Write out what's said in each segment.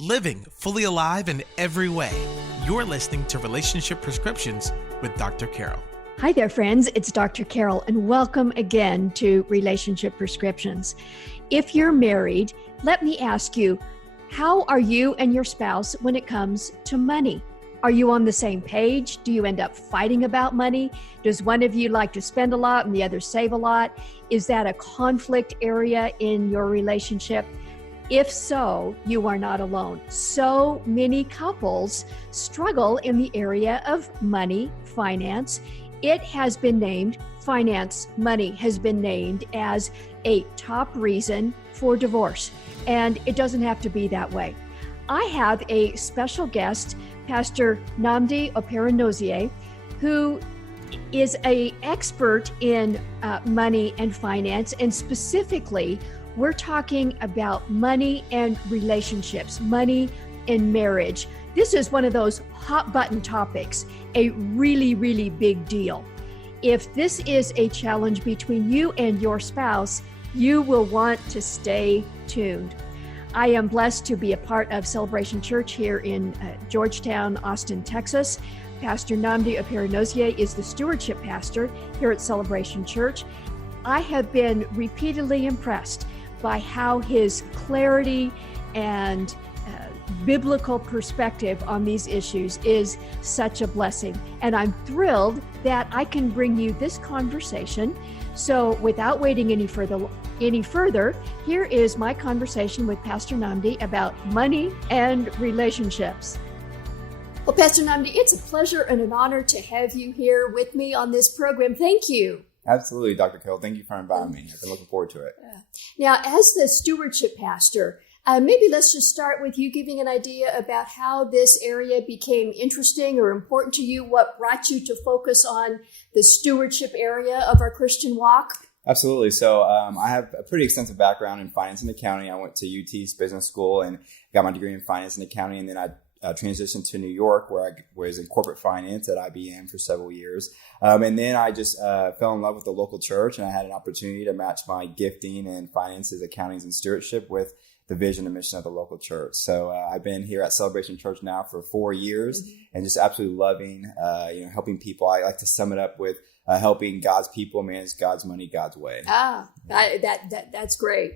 living fully alive in every way. You're listening to Relationship Prescriptions with Dr. Carol. Hi there, friends. It's Dr. Carol, and welcome again to Relationship Prescriptions. If you're married, let me ask you, how are you and your spouse when it comes to money? Are you on the same page? Do you end up fighting about money? Does one of you like to spend a lot and the other save a lot? Is that a conflict area in your relationship? If so, you are not alone. So many couples struggle in the area of money, finance. It has been named, money has been named as a top reason for divorce. And it doesn't have to be that way. I have a special guest, Pastor Nnamdi Operanozie, who is an expert in money and finance, and specifically, we're talking about money and relationships, money and marriage. This is one of those hot button topics, a really, really big deal. If this is a challenge between you and your spouse, you will want to stay tuned. I am blessed to be a part of Celebration Church here in Georgetown, Austin, Texas. Pastor Nnamdi Operanozie is the stewardship pastor here at Celebration Church. I have been repeatedly impressed by how his clarity and biblical perspective on these issues is such a blessing. And I'm thrilled that I can bring you this conversation. So without waiting any further, here is my conversation with Pastor Nnamdi about money and relationships. Well, Pastor Nnamdi, it's a pleasure and an honor to have you here with me on this program. Thank you. Absolutely, Dr. Carol. Thank you for inviting me. I've been looking forward to it. Now, as the stewardship pastor, maybe let's just start with you giving an idea about how this area became interesting or important to you, what brought you to focus on the stewardship area of our Christian walk. Absolutely. So I have a pretty extensive background in finance and accounting. I went to UT's business school and got my degree in finance and accounting, and then I transitioned to New York, where I was in corporate finance at IBM for several years. And then I just fell in love with the local church, and I had an opportunity to match my gifting in finances, accounting, and stewardship with the vision and mission of the local church. So I've been here at Celebration Church now for 4 years, and just absolutely loving, helping people. I like to sum it up with helping God's people manage God's money, God's way. That's great.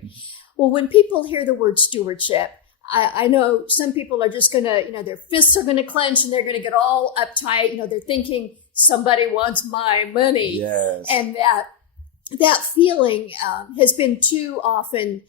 Well, when people hear the word stewardship, I know some people are just going to, their fists are going to clench and they're going to get all uptight. They're thinking somebody wants my money. Yes. And that feeling has been too often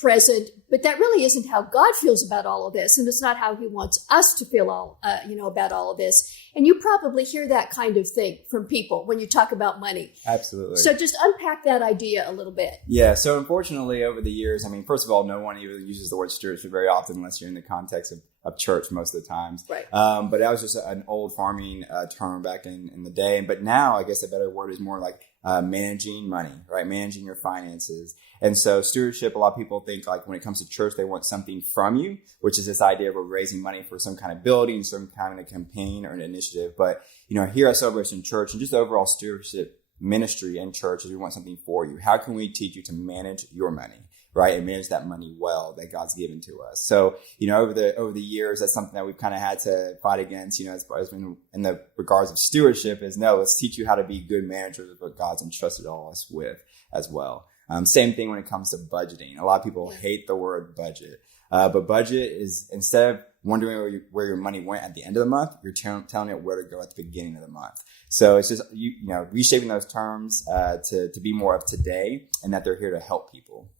present, but that really isn't how God feels about all of this. And it's not how he wants us to feel about all of this. And you probably hear that kind of thing from people when you talk about money. Absolutely. So just unpack that idea a little bit. Yeah. So unfortunately, over the years, first of all, no one even uses the word stewardship very often unless you're in the context of church most of the times. Right. But that was just an old farming term back in the day. But now I guess a better word is more like managing money, right? Managing your finances. And so stewardship, a lot of people think like when it comes to church, they want something from you, which is this idea of raising money for some kind of building, some kind of campaign or an initiative. But, here at Celebration Church and just overall stewardship ministry and church is we want something for you. How can we teach you to manage your money? Right, and manage that money well that God's given to us. So, over the years, that's something that we've kind of had to fight against. As far as in the regards of stewardship, is no, let's teach you how to be good managers of what God's entrusted all us with as well. Same thing when it comes to budgeting. A lot of people hate the word budget, but budget is instead of wondering where your money went at the end of the month, you're telling it where to go at the beginning of the month. So it's just reshaping those terms to be more of today, and that they're here to help people.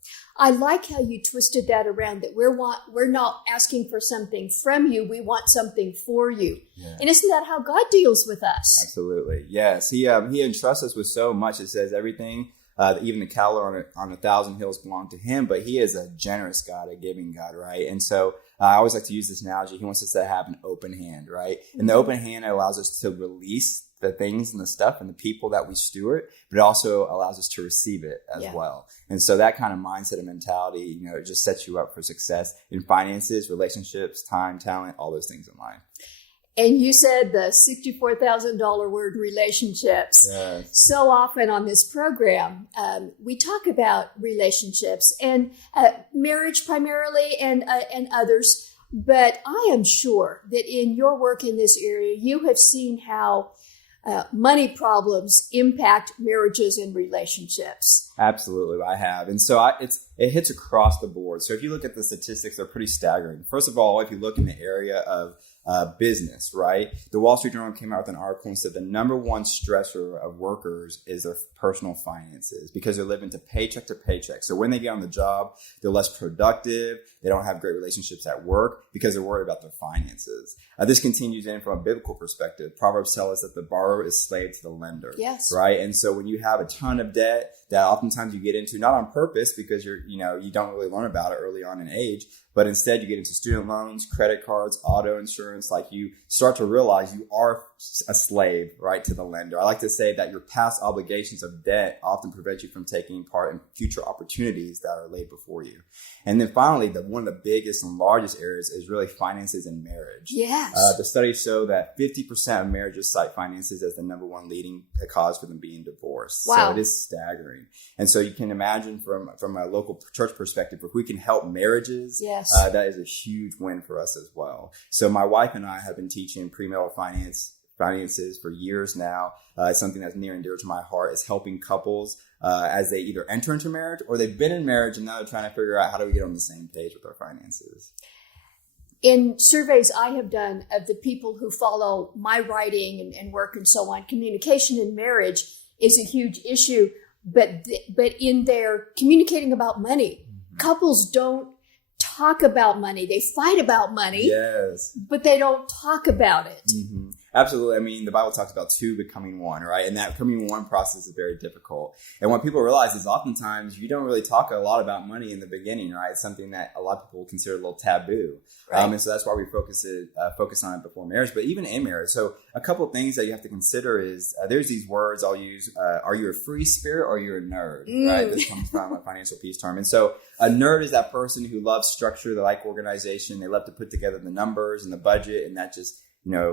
I like how you twisted that around, that we're not asking for something from you. We want something for you. Yeah. And isn't that how God deals with us? Absolutely. Yes. He entrusts us with so much. It says everything, even the cattle on 1,000 hills belong to him, but he is a generous God, a giving God, right? And so I always like to use this analogy. He wants us to have an open hand, right? And the open hand allows us to release the things and the stuff and the people that we steward, but it also allows us to receive it as well. And so that kind of mindset and mentality, it just sets you up for success in finances, relationships, time, talent, all those things in life. And you said the $64,000 word, relationships. Yes. So often on this program, we talk about relationships and marriage primarily and others But I am sure that in your work in this area, you have seen how money problems impact marriages and relationships. Absolutely, I have. And so it hits across the board. So if you look at the statistics, they're pretty staggering. First of all, if you look in the area of business, right? The Wall Street Journal came out with an article and said the number one stressor of workers is their personal finances because they're living to paycheck. So when they get on the job, they're less productive. They don't have great relationships at work because they're worried about their finances. This continues in from a biblical perspective. Proverbs tell us that the borrower is slave to the lender. Yes. Right. And so when you have a ton of debt that oftentimes you get into, not on purpose because you don't really learn about it early on in age, but instead you get into student loans, credit cards, auto insurance, like you start to realize you are a slave, right, to the lender. I like to say that your past obligations of debt often prevent you from taking part in future opportunities that are laid before you. And then finally, one of the biggest and largest areas is really finances and marriage. Yes. The studies show that 50% of marriages cite finances as the number one leading cause for them being divorced. Wow. So it is staggering. And so you can imagine from a local church perspective, if we can help marriages, yes. That is a huge win for us as well. So my wife and I have been teaching premarital finances for years now. It's something that's near and dear to my heart, is helping couples as they either enter into marriage or they've been in marriage and now they're trying to figure out how do we get on the same page with our finances. In surveys I have done of the people who follow my writing and work and so on, communication in marriage is a huge issue. But in their communicating about money, couples don't talk about money. They fight about money, yes, but they don't talk about it. Mm-hmm. Absolutely. I mean, the Bible talks about two becoming one, right? And that becoming one process is very difficult. And what people realize is oftentimes you don't really talk a lot about money in the beginning, right? It's something that a lot of people consider a little taboo. Right. And so that's why we focus on it before marriage, but even in marriage. So a couple of things that you have to consider is there's these words I'll use. Are you a free spirit or are you a nerd? Right? This comes from a financial peace term. And so a nerd is that person who loves structure. They like organization. They love to put together the numbers and the budget, and that just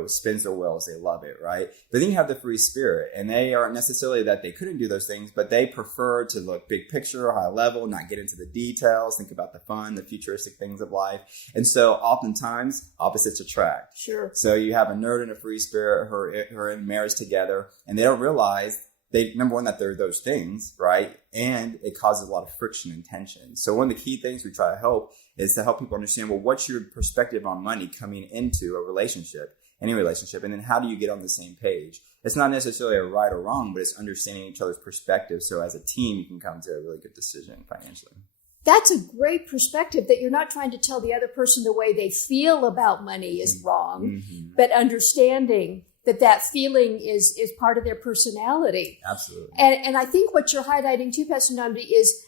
spins their wheels. They love it, right? But then you have the free spirit, and they aren't necessarily that they couldn't do those things, but they prefer to look big picture, high level, not get into the details, think about the fun, the futuristic things of life. And so oftentimes opposites attract. Sure. So you have a nerd and a free spirit who are in marriage together, and they don't realize number one, that they're those things, right? And it causes a lot of friction and tension. So one of the key things we try to help is to help people understand, well, what's your perspective on money coming into a relationship? Any relationship, and then how do you get on the same page? It's not necessarily a right or wrong, but it's understanding each other's perspective. So as a team, you can come to a really good decision financially. That's a great perspective, that you're not trying to tell the other person the way they feel about money is wrong, but understanding that feeling is part of their personality. Absolutely. And I think what you're highlighting too, Pastor Nnamdi, is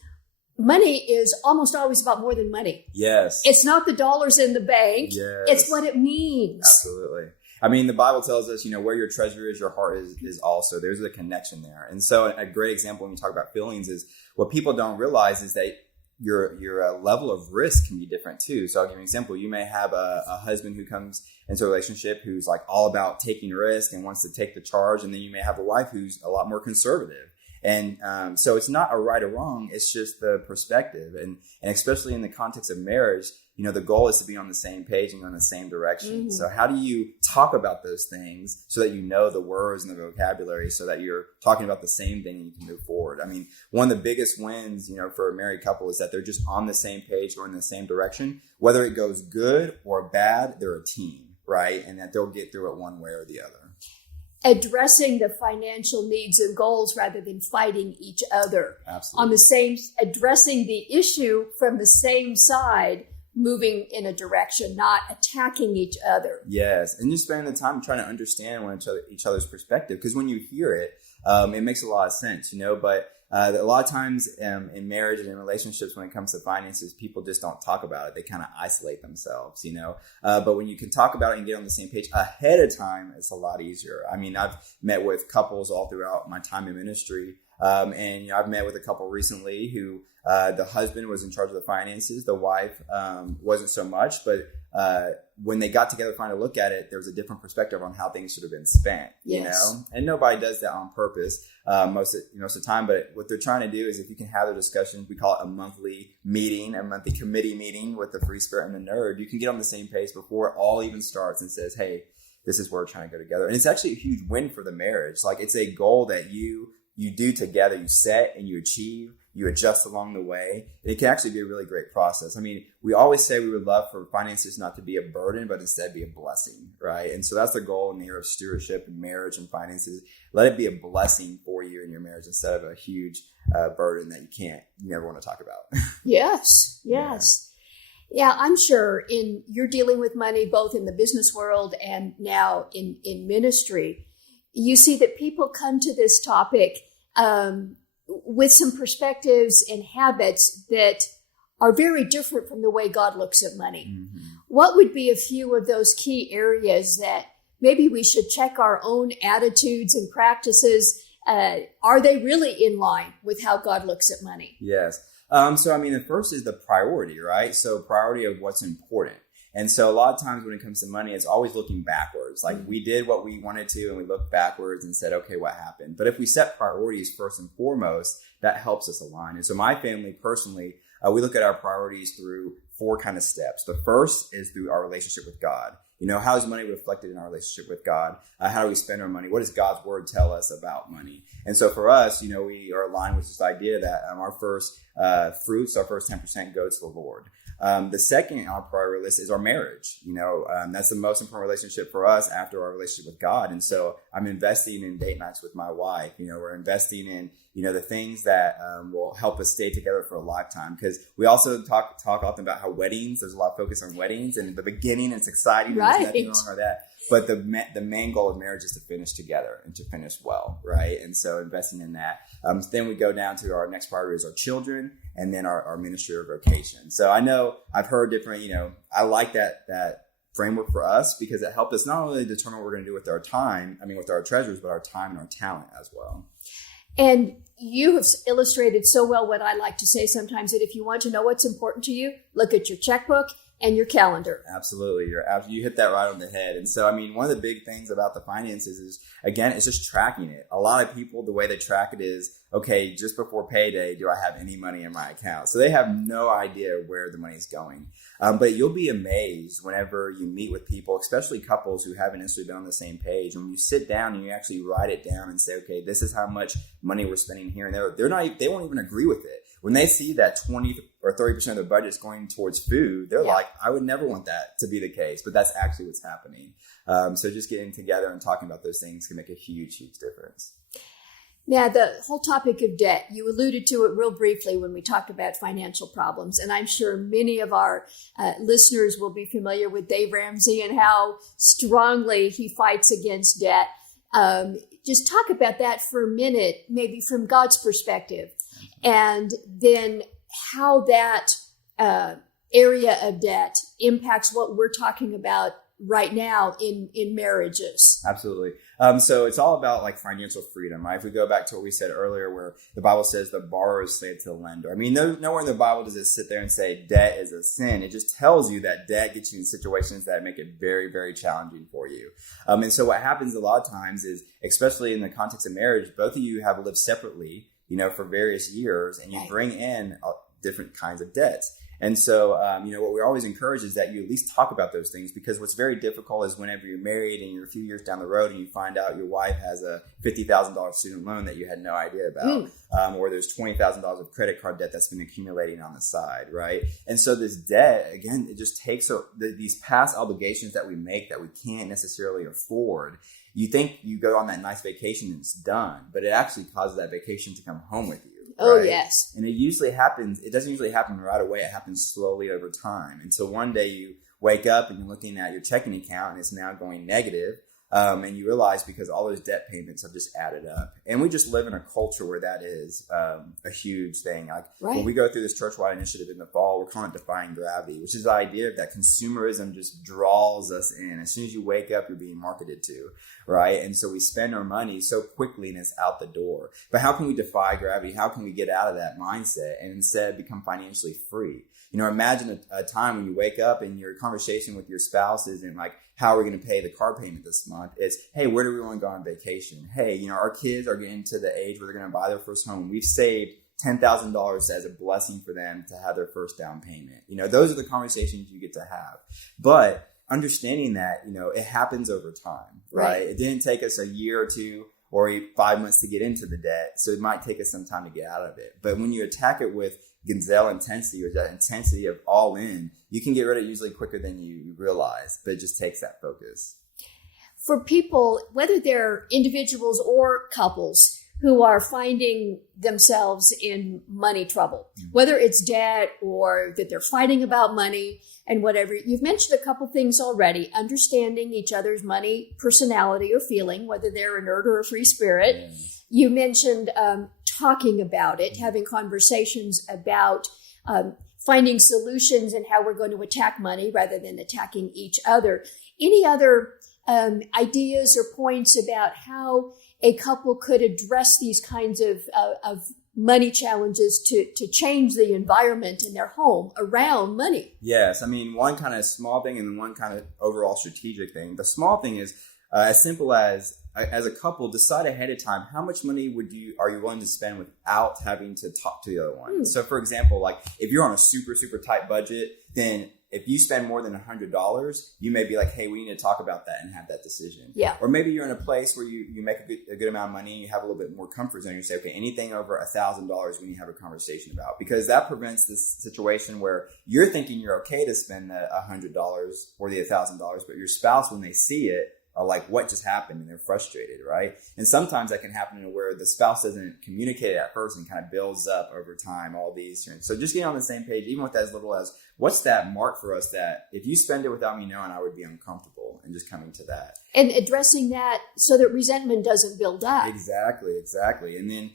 money is almost always about more than money. Yes. It's not the dollars in the bank. Yes. It's what it means. Absolutely. I mean, the Bible tells us, where your treasure is, your heart is also. There's a connection there. And so a great example when you talk about feelings is what people don't realize is that your level of risk can be different too. So I'll give you an example. You may have a husband who comes into a relationship who's like all about taking risk and wants to take the charge. And then you may have a wife who's a lot more conservative. And so it's not a right or wrong. It's just the perspective. And especially in the context of marriage, the goal is to be on the same page and go in the same direction. Mm-hmm. So how do you talk about those things so that you know the words and the vocabulary so that you're talking about the same thing and you can move forward? I mean, one of the biggest wins, for a married couple is that they're just on the same page, going in the same direction. Whether it goes good or bad, they're a team, right? And that they'll get through it one way or the other. Addressing the financial needs and goals rather than fighting each other. Absolutely. Addressing the issue from the same side, moving in a direction, not attacking each other. Yes. And just spending the time trying to understand each other's perspective. Because when you hear it, it makes a lot of sense, but a lot of times in marriage and in relationships, when it comes to finances, people just don't talk about it. They kind of isolate themselves, but when you can talk about it and get on the same page ahead of time, it's a lot easier. I mean, I've met with couples all throughout my time in ministry. And I've met with a couple recently who the husband was in charge of the finances. The wife wasn't so much, but when they got together trying to look at it, there was a different perspective on how things should have been spent, you know, and nobody does that on purpose most of the time. But what they're trying to do is if you can have the discussions, we call it a monthly meeting, a monthly committee meeting with the free spirit and the nerd, you can get on the same page before it all even starts and says, hey, this is where we're trying to go together. And it's actually a huge win for the marriage. Like it's a goal that you do together, you set and you achieve, you adjust along the way. And it can actually be a really great process. I mean, we always say we would love for finances not to be a burden, but instead be a blessing, right? And so that's the goal in the area of stewardship and marriage and finances. Let it be a blessing for you in your marriage instead of a huge burden that you never want to talk about. Yes. Yeah, I'm sure you're dealing with money both in the business world and now in ministry. You see that people come to this topic with some perspectives and habits that are very different from the way God looks at money. Mm-hmm. What would be a few of those key areas that maybe we should check our own attitudes and practices? Are they really in line with how God looks at money? Yes. So, I mean, the first is the priority, right? So priority of what's important. And so a lot of times when it comes to money, it's always looking backwards. Like we did what we wanted to and we looked backwards and said, okay, what happened? But if we set priorities first and foremost, that helps us align. And so my family personally, we look at our priorities through 4 kind of steps. The first is through our relationship with God. You know, how is money reflected in our relationship with God? How do we spend our money? What does God's word tell us about money? And so for us, you know, we are aligned with this idea that our first fruits, our first 10% go to the Lord. The second on our priority list is our marriage. You know, that's the most important relationship for us after our relationship with God. And so I'm investing in date nights with my wife. You know, we're investing in, you know, the things that will help us stay together for a lifetime. Because we also talk often about how weddings, there's a lot of focus on weddings. And in the beginning, it's exciting. Right. There's nothing wrong with that. But the main goal of marriage is to finish together and to finish well, right? And so investing in that. Then we go down to our next priority is our children, and then our ministry or vocation. So I know I've heard different, you know, I like that framework for us because it helped us not only determine what we're going to do with our time, with our treasures, but our time and our talent as well. And you have illustrated so well what I like to say sometimes, that if you want to know what's important to you, look at your checkbook and your calendar. Absolutely. You hit that right on the head. And so, one of the big things about the finances is, again, it's just tracking it. A lot of people, the way they track it is, okay, just before payday, do I have any money in my account? So they have no idea where the money's going. But you'll be amazed whenever you meet with people, especially couples who haven't necessarily been on the same page. And when you sit down and you actually write it down and say, okay, this is how much money we're spending here and there, they won't even agree with it. When they see that 20 or 30% of their budget is going towards food, they're like, I would never want that to be the case. But that's actually what's happening. So just getting together and talking about those things can make a huge, huge difference. Now, the whole topic of debt, you alluded to it real briefly when we talked about financial problems. And I'm sure many of our listeners will be familiar with Dave Ramsey and how strongly he fights against debt. Just talk about that for a minute, maybe from God's perspective, and then how that area of debt impacts what we're talking about right now in marriages. Absolutely. So it's all about like financial freedom, right? If we go back to what we said earlier, where the Bible says the borrower is slave to the lender. Nowhere in the Bible does it sit there and say debt is a sin. It just tells you that debt gets you in situations that make it very, very challenging for you. And so what happens a lot of times is, especially in the context of marriage, both of you have lived separately, for various years, and you bring in different kinds of debts. And so, what we always encourage is that you at least talk about those things, because what's very difficult is whenever you're married and you're a few years down the road and you find out your wife has a $50,000 student loan that you had no idea about, or there's $20,000 of credit card debt that's been accumulating on the side, right? And so this debt, again, it just takes these past obligations that we make that we can't necessarily afford. You think you go on that nice vacation and it's done, but it actually causes that vacation to come home with you. Oh, right? yes. And it doesn't usually happen right away. It happens slowly over time. And so one day you wake up and you're looking at your checking account and it's now going negative. And you realize because all those debt payments have just added up. And we just live in a culture where that is a huge thing. Like when we go through this church-wide initiative in the fall, we're calling it Defying Gravity, which is the idea that consumerism just draws us in. As soon as you wake up, you're being marketed to, right? And so we spend our money so quickly and it's out the door. But how can we defy gravity? How can we get out of that mindset and instead become financially free? Imagine a time when you wake up and your conversation with your spouse isn't like, how are we going to pay the car payment this month? It's, hey, where do we want to go on vacation? Hey, our kids are getting to the age where they're going to buy their first home. We've saved $10,000 as a blessing for them to have their first down payment. Those are the conversations you get to have. But understanding that, it happens over time, right? It didn't take us a year or two or 5 months to get into the debt. So it might take us some time to get out of it. But when you attack it with gazelle intensity, or that intensity of all in, you can get rid of it usually quicker than you realize, but it just takes that focus. For people, whether they're individuals or couples who are finding themselves in money trouble, whether it's debt or that they're fighting about money and whatever, you've mentioned a couple things already: understanding each other's money personality or feeling, whether they're a nerd or a free spirit. You mentioned talking about it, having conversations about finding solutions and how we're going to attack money rather than attacking each other. Any other ideas or points about how a couple could address these kinds of money challenges to change the environment in their home around money? Yes. One kind of small thing and then one kind of overall strategic thing. The small thing is as simple as a couple, decide ahead of time how much money are you willing to spend without having to talk to the other one. So for example, like if you're on a super, super tight budget, then if you spend more than $100, you may be like, hey, we need to talk about that and have that decision. Yeah. Or maybe you're in a place where you make a good amount of money and you have a little bit more comfort zone. You say, okay, anything over $1,000 we need to have a conversation about, because that prevents this situation where you're thinking you're okay to spend the $100 or the $1,000, but your spouse, when they see it, are like, what just happened? And they're frustrated, right? And sometimes that can happen in where the spouse doesn't communicate it at first and kind of builds up over time, all these. So just getting on the same page, even with as little as, what's that mark for us that if you spend it without me knowing, I would be uncomfortable, and just coming to that. And addressing that so that resentment doesn't build up. Exactly. And then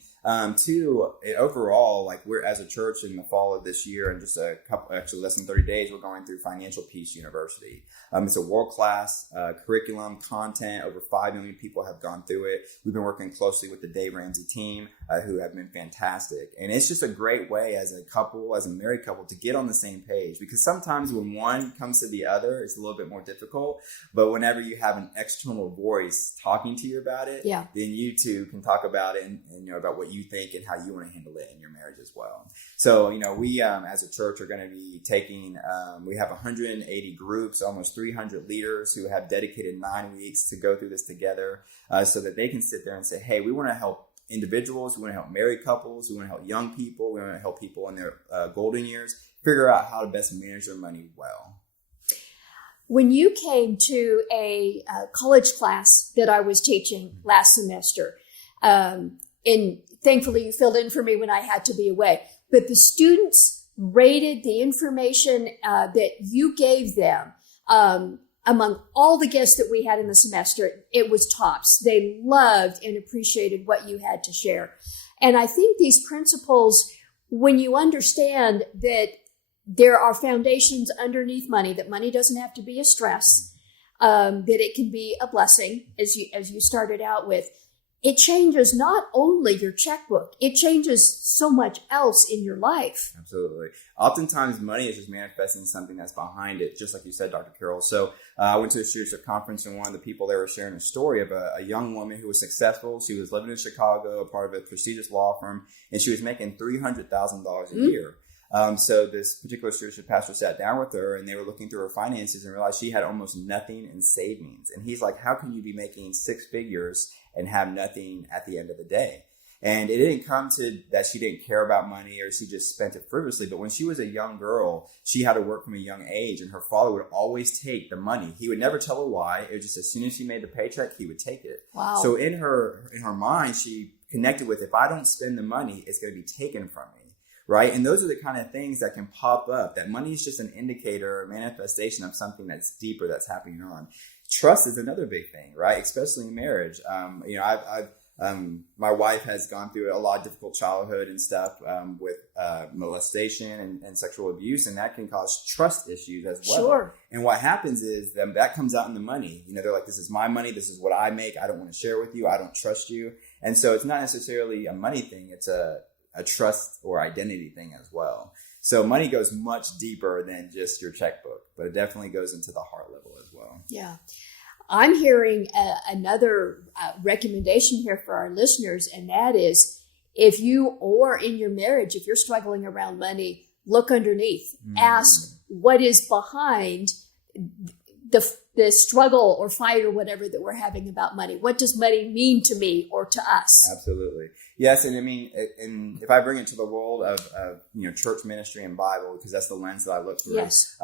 two, overall, like we're as a church in the fall of this year, and just less than 30 days, we're going through Financial Peace University. It's a world-class curriculum, content. Over 5 million people have gone through it. We've been working closely with the Dave Ramsey team, who have been fantastic. And it's just a great way as a couple, as a married couple, to get on the same page, because sometimes when one comes to the other, it's a little bit more difficult. But whenever you have an external voice talking to you about it, then you two can talk about it and about what you think and how you want to handle it in your marriage as well. So, we as a church are going to be taking, we have 180 groups, almost 300 leaders who have dedicated 9 weeks to go through this together, so that they can sit there and say, hey, we want to help individuals, we want to help married couples, we want to help young people, we want to help people in their golden years figure out how to best manage their money well. When you came to a college class that I was teaching last semester, and thankfully you filled in for me when I had to be away, but the students rated the information that you gave them among all the guests that we had in the semester. It was tops. They loved and appreciated what you had to share. And I think these principles, when you understand that there are foundations underneath money, that money doesn't have to be a stress, that it can be a blessing, as you started out with, it changes not only your checkbook, it changes so much else in your life. Absolutely. Oftentimes money is just manifesting something that's behind it, just like you said, Dr. Carroll. So I went to a Stewardship conference, and one of the people there were sharing a story of a young woman who was successful. She was living in Chicago, a part of a prestigious law firm, and she was making $300,000 a year. So this particular stewardship pastor sat down with her, and they were looking through her finances and realized she had almost nothing in savings. And he's like, how can you be making 6 figures and have nothing at the end of the day? And it didn't come to that she didn't care about money or she just spent it frivolously. But when she was a young girl, she had to work from a young age, and her father would always take the money. He would never tell her why. It was just as soon as she made the paycheck, he would take it. Wow. So in her mind, she connected with, if I don't spend the money, it's going to be taken from me. Right. And those are the kind of things that can pop up. That money is just an indicator or manifestation of something that's deeper that's happening on. Trust is another big thing, right? Especially in marriage. My wife has gone through a lot of difficult childhood and stuff with molestation and sexual abuse, and that can cause trust issues as well. Sure. And what happens is that comes out in the money. They're like, this is my money. This is what I make. I don't want to share with you. I don't trust you. And so it's not necessarily a money thing. It's a trust or identity thing as well. So money goes much deeper than just your checkbook, but it definitely goes into the heart level as well. Yeah. I'm hearing another recommendation here for our listeners, and that is, if you or in your marriage, if you're struggling around money, look underneath. Ask what is behind the struggle or fight or whatever that we're having about money. What does money mean to me or to us? Absolutely. Yes. And I mean, and if I bring it to the world of church ministry and Bible, because that's the lens that I look through. Yes.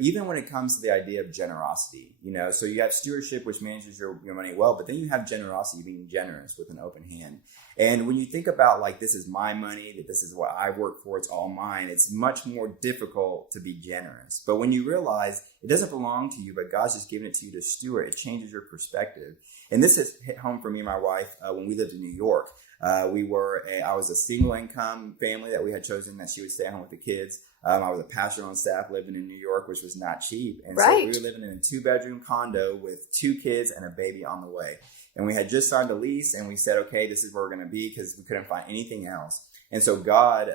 Even when it comes to the idea of generosity, so you have stewardship, which manages your money well, but then you have generosity, being generous with an open hand. And when you think about like, this is my money, that this is what I work for, it's all mine, it's much more difficult to be generous. But when you realize it doesn't belong to you, but God's just given it to you to steward, it changes your perspective. And this has hit home for me and my wife when we lived in New York. I was a single income family that we had chosen that she would stay home with the kids. I was a pastor on staff living in New York, which was not cheap. And so we were living in a 2-bedroom condo with 2 kids and a baby on the way. And we had just signed a lease, and we said, okay, this is where we're going to be, because we couldn't find anything else. And so God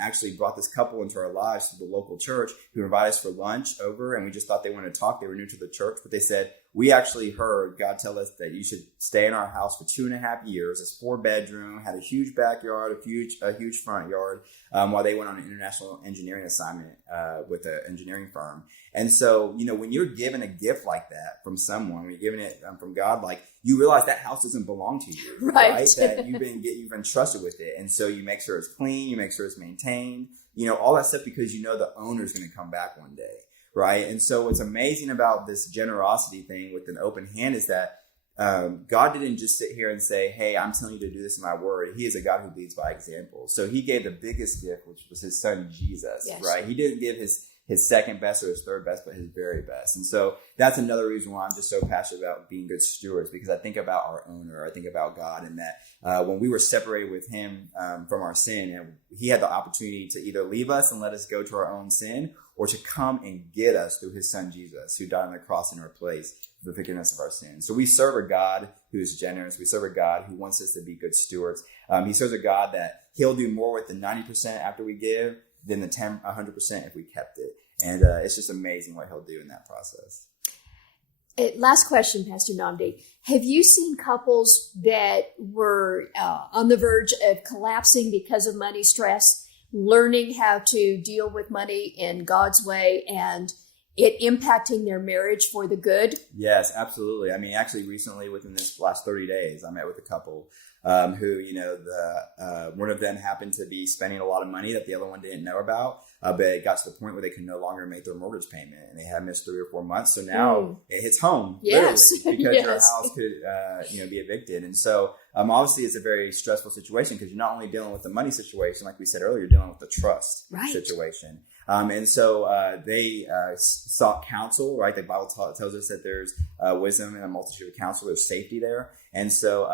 actually brought this couple into our lives through the local church, who invited us for lunch over, and we just thought they wanted to talk. They were new to the church, but they said, we actually heard God tell us that you should stay in our house for 2.5 years. It's 4-bedroom, had a huge backyard, a huge front yard, while they went on an international engineering assignment with an engineering firm. And so, when you're given a gift like that from someone, when you're given it from God, like, you realize that house doesn't belong to you, right? That you've been trusted with it. And so you make sure it's clean, you make sure it's maintained, all that stuff, because the owner's going to come back one day, right? And so what's amazing about this generosity thing with an open hand is that God didn't just sit here and say, hey, I'm telling you to do this in my word. He is a God who leads by example. So he gave the biggest gift, which was his son, Jesus, right? He didn't give his second best or his third best, but his very best. And so that's another reason why I'm just so passionate about being good stewards, because I think about our owner, I think about God, and that when we were separated with him from our sin, and he had the opportunity to either leave us and let us go to our own sin, or to come and get us through his son, Jesus, who died on the cross in our place for the forgiveness of our sins. So we serve a God who is generous. We serve a God who wants us to be good stewards. He serves a God that he'll do more with the 90% after we give than the 100% if we kept it. And it's just amazing what he'll do in that process. Last question, Pastor Nnamdi. Have you seen couples that were on the verge of collapsing because of money stress, learning how to deal with money in God's way, and it impacting their marriage for the good? Yes, absolutely. I mean, actually, recently, within this last 30 days, I met with a couple who, one of them happened to be spending a lot of money that the other one didn't know about. But it got to the point where they could no longer make their mortgage payment, and they had missed 3 or 4 months. So now it hits home, literally, because your house could, be evicted. And so obviously it's a very stressful situation, because you're not only dealing with the money situation, like we said earlier, you're dealing with the trust situation. And so they sought counsel, right? The Bible tells us that there's wisdom in a multitude of counsel. There's safety there. And so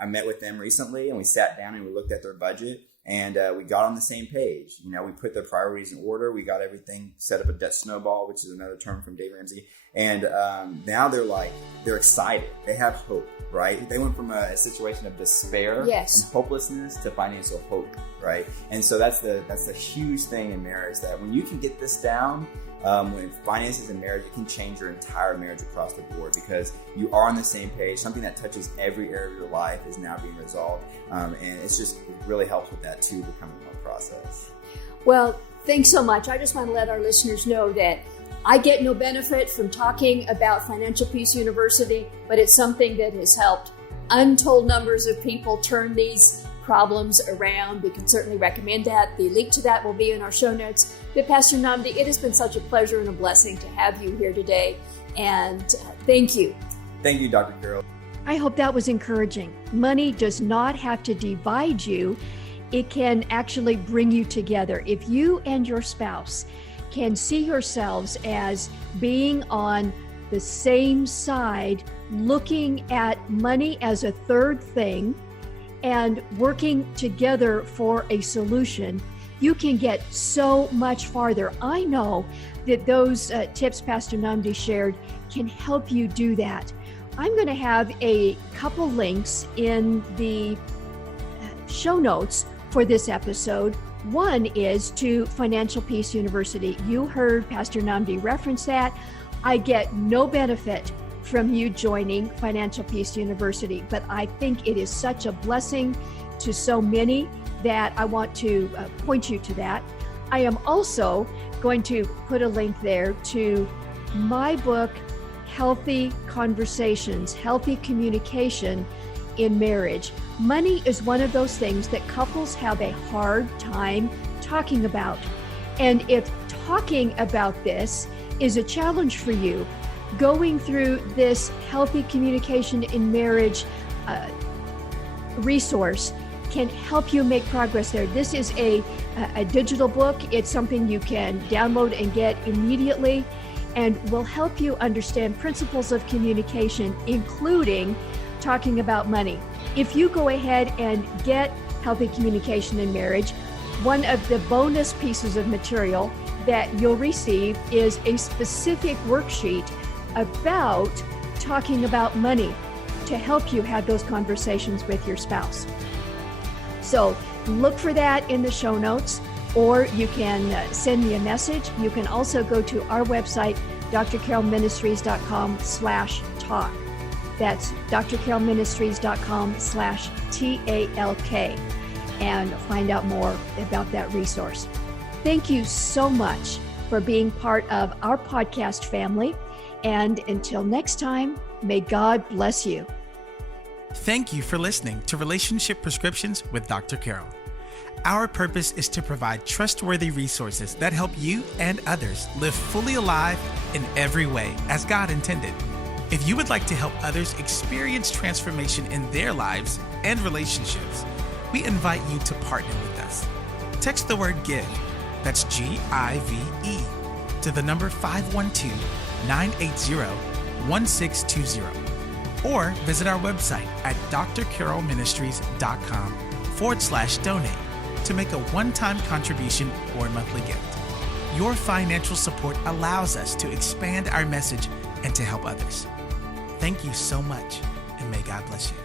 I met with them recently, and we sat down and we looked at their budget. And we got on the same page. We put their priorities in order. We got everything set up, a debt snowball, which is another term from Dave Ramsey. And now they're excited. They have hope, right? They went from a situation of despair and hopelessness to financial hope, right? And so that's the huge thing in marriage, that when you can get this down, when finances and marriage, it can change your entire marriage across the board, because you are on the same page. Something that touches every area of your life is now being resolved. And it really helps with that too, becoming one process. Well, thanks so much. I just want to let our listeners know that I get no benefit from talking about Financial Peace University, but it's something that has helped untold numbers of people turn these problems around. We can certainly recommend that. The link to that will be in our show notes. But Pastor Nnamdi, it has been such a pleasure and a blessing to have you here today. And thank you. Thank you, Dr. Carol. I hope that was encouraging. Money does not have to divide you. It can actually bring you together. If you and your spouse can see yourselves as being on the same side, looking at money as a third thing, and working together for a solution, you can get so much farther. I know that those tips Pastor Nnamdi shared can help you do that. I'm going to have a couple links in the show notes for this episode One is to Financial Peace University. You heard Pastor Nnamdi reference that. I get no benefit from you joining Financial Peace University, but I think it is such a blessing to so many that I want to point you to that. I am also going to put a link there to my book, Healthy Conversations, Healthy Communication in Marriage. Money is one of those things that couples have a hard time talking about. And if talking about this is a challenge for you, going through this Healthy Communication in Marriage resource can help you make progress there. This is a digital book. It's something you can download and get immediately, and will help you understand principles of communication, including talking about money. If you go ahead and get Healthy Communication in Marriage, one of the bonus pieces of material that you'll receive is a specific worksheet about talking about money to help you have those conversations with your spouse. So look for that in the show notes, or you can send me a message. You can also go to our website, drcarolministries.com/talk. That's drcarolministries.com/TALK, and find out more about that resource. Thank you so much for being part of our podcast family. And until next time, may God bless you. Thank you for listening to Relationship Prescriptions with Dr. Carol. Our purpose is to provide trustworthy resources that help you and others live fully alive in every way as God intended. If you would like to help others experience transformation in their lives and relationships, we invite you to partner with us. Text the word GIVE, that's GIVE, to the number 512-980-1620. Or visit our website at drcarolministries.com/donate to make a one-time contribution or monthly gift. Your financial support allows us to expand our message and to help others. Thank you so much, and may God bless you.